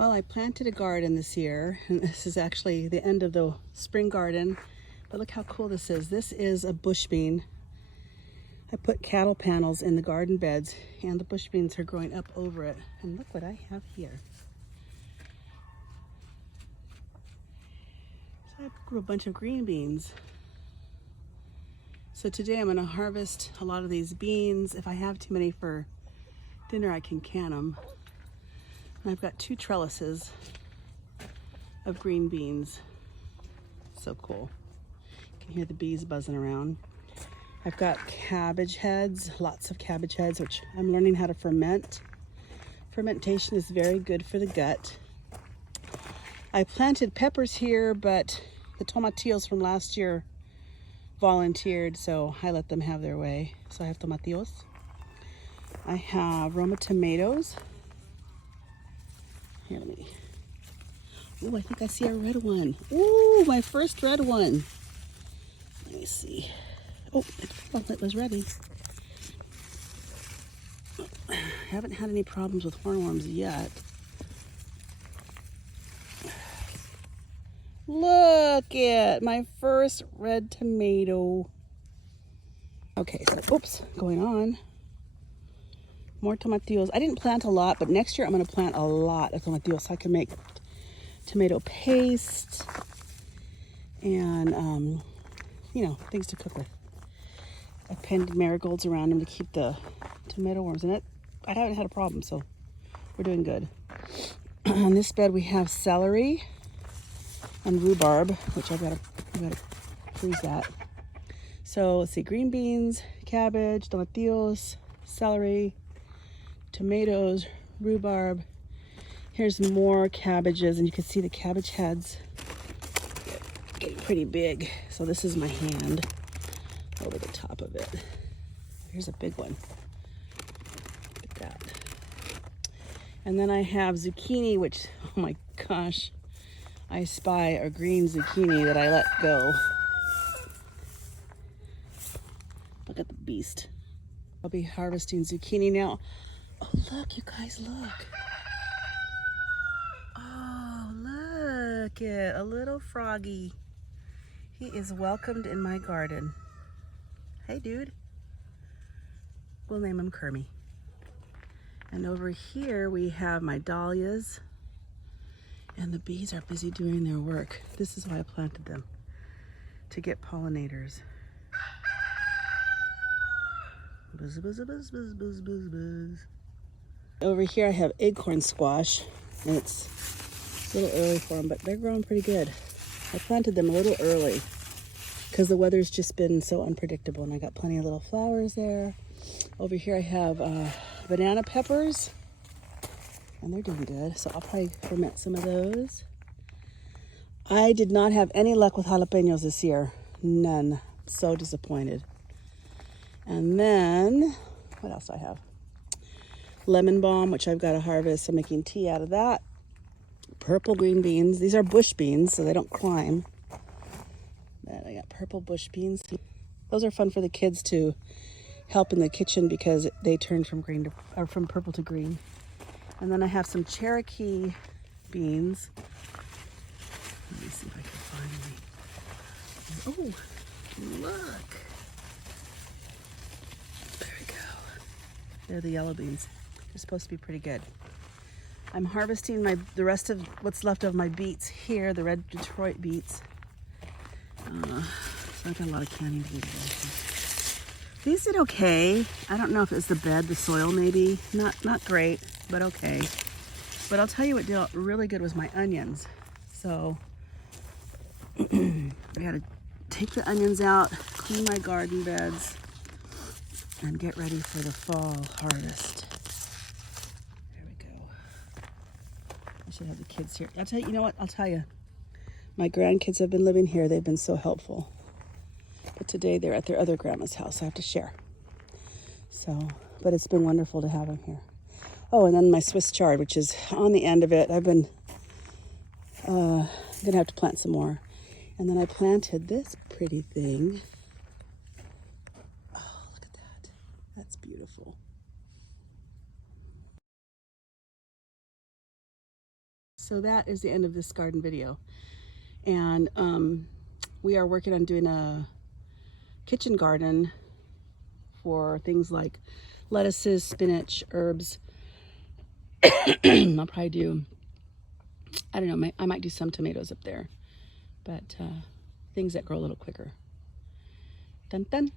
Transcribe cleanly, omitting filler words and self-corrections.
Well, I planted a garden this year, and this is actually the end of the spring garden, but look how cool this is. This is a bush bean. I put cattle panels in the garden beds, and the bush beans are growing up over it. And look what I have here. So I grew a bunch of green beans. So today I'm gonna harvest a lot of these beans. If I have too many for dinner, I can can them. And I've got 2 trellises of green beans. So cool. You can hear the bees buzzing around. I've got cabbage heads, lots of cabbage heads, which I'm learning how to ferment. Fermentation is very good for the gut. I planted peppers here, but the tomatillos from last year volunteered, so I let them have their way. So I have tomatillos. I have Roma tomatoes. Here, let me. Oh, I think I see a red one. Ooh, my first red one. Let me see. Oh, it was ready. I haven't had any problems with hornworms yet. Look at my first red tomato. Okay, so oops, going on. More tomatillos. I didn't plant a lot, but next year I'm going to plant a lot of tomatillos so I can make tomato paste and, you know, things to cook with. I pinned marigolds around them to keep the tomato worms in it. I haven't had a problem, so we're doing good. On this bed we have celery and rhubarb, which I've got to freeze that. So let's see, green beans, cabbage, tomatillos, celery, tomatoes, rhubarb. Here's more cabbages, and you can see the cabbage heads getting pretty big. So this is my hand over the top of it. Here's a big one. Look at that. And then I have zucchini, which, oh my gosh, I spy a green zucchini that I let go. Look at the beast. I'll be harvesting zucchini now. Oh, look, you guys, look. Oh, look at a little froggy. He is welcomed in my garden. Hey, dude. We'll name him Kermie. And over here we have my dahlias. And the bees are busy doing their work. This is why I planted them, to get pollinators. Buzz, buzz, buzz, buzz, buzz, buzz, buzz. Over here I have acorn squash, and it's a little early for them, but they're growing pretty good. I planted them a little early because the weather's just been so unpredictable, and I got plenty of little flowers there. Over here I have banana peppers, and they're doing good, so I'll probably ferment some of those. I did not have any luck with jalapenos this year. None. So disappointed. And then, what else do I have? Lemon balm, which I've got to harvest. I'm making tea out of that. Purple green beans. These are bush beans, so they don't climb. But I got purple bush beans. Those are fun for the kids to help in the kitchen because they turn from green to, or from purple to green. And then I have some Cherokee beans. Let me see if I can find any. Oh, look. There we go. They're the yellow beans. They're supposed to be pretty good. I'm harvesting the rest of what's left of my beets here, the red Detroit beets. So I've got a lot of canning to do today. These did okay. I don't know if it's the bed, the soil maybe. Not great, but okay. But I'll tell you what did really good was my onions. So I gotta take the onions out, clean my garden beds, and get ready for the fall harvest. There we go. I should have the kids here. I'll tell you, you know what? I'll tell you. My grandkids have been living here. They've been so helpful. But today they're at their other grandma's house. I have to share. So, but it's been wonderful to have them here. Oh, and then my Swiss chard, which is on the end of it. I've been gonna have to plant some more. And then I planted this pretty thing. Oh, look at that. That's beautiful. so that is the end of this garden video. And we are working on doing a kitchen garden for things like lettuces, spinach, herbs. I'll probably do, I don't know, I might do some tomatoes up there, but things that grow a little quicker. Dun dun.